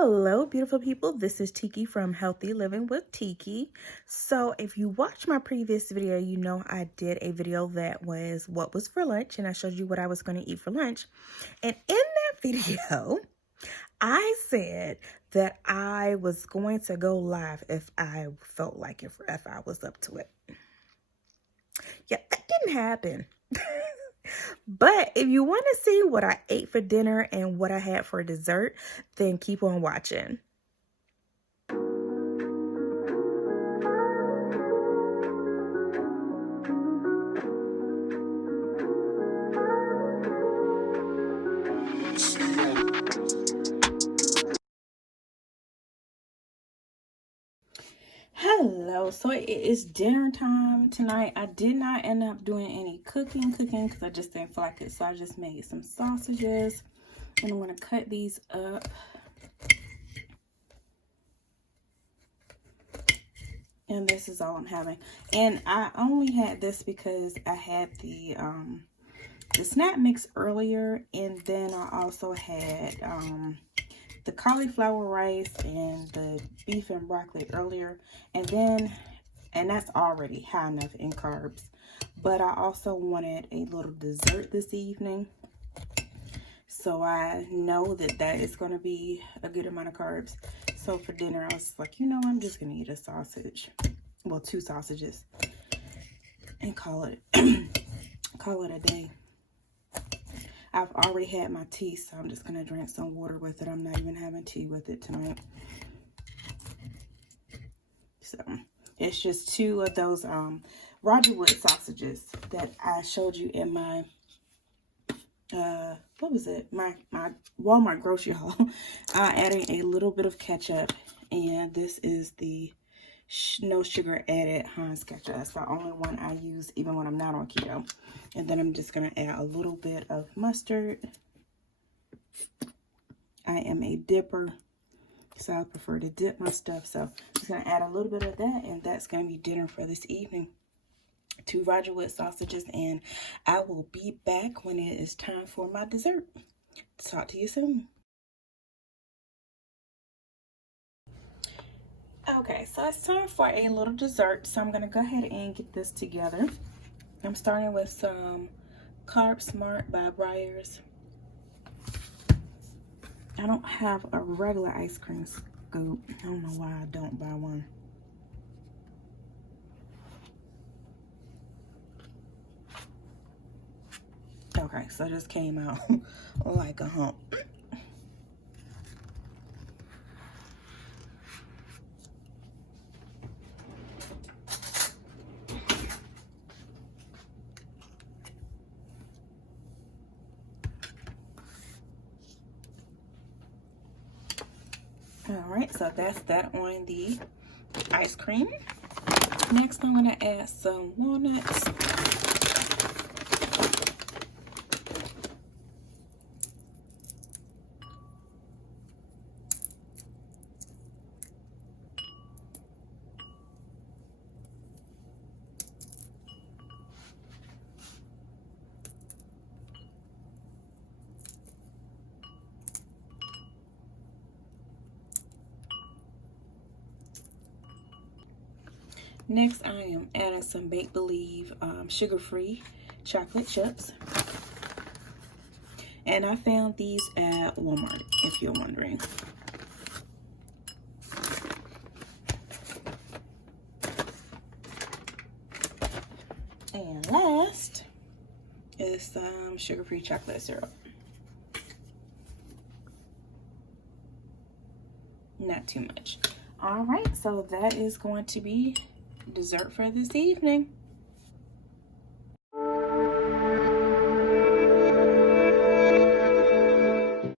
Hello, beautiful people. This is Tiki from Healthy Living with Tiki. So if you watched my previous video, you know I did a video that was what was for lunch, and I showed you what I was going to eat for lunch. And in that video, I said that I was going to go live if I felt like it, if I was up to it. Yeah, that didn't happen. But if you want to see what I ate for dinner and what I had for dessert, then keep on watching. Hello, so it is dinner time tonight. I did not end up doing any cooking because I just didn't feel like it. So I just made some sausages and I'm going to cut these up. And this is all I'm having. And I only had this because I had the snap mix earlier, and then I also had the cauliflower rice and the beef and broccoli earlier, and that's already high enough in carbs. But I also wanted a little dessert this evening, so I know that is going to be a good amount of carbs. So for dinner, I was like, you know, I'm just going to eat a sausage, well, 2 sausages, and call it a day. I've already had my tea, so I'm just going to drink some water with it. I'm not even having tea with it tonight. So it's just 2 of those Roger Wood sausages that I showed you in my what was it, my Walmart grocery haul. Adding a little bit of ketchup, and this is the no sugar added Heinz ketchup. That's the only one I use even when I'm not on keto. And then I'm just going to add a little bit of mustard. I am a dipper, so I prefer to dip my stuff. So I'm just going to add a little bit of that, and that's going to be dinner for this evening. 2 Roger Wood sausages, and I will be back when it is time for my dessert. Talk to you soon. Okay, so it's time for a little dessert, so I'm going to go ahead and get this together. I'm starting with some Carb Smart by Breyers. I don't have a regular ice cream scoop. I don't know why I don't buy one. Okay, so it just came out like a hump. All right, so that's that on the ice cream. Next, I'm going to add some walnuts. Next, I am adding some Make Believe sugar-free chocolate chips. And I found these at Walmart, if you're wondering. And last is some sugar-free chocolate syrup. Not too much. All right, so that is going to be dessert for this evening.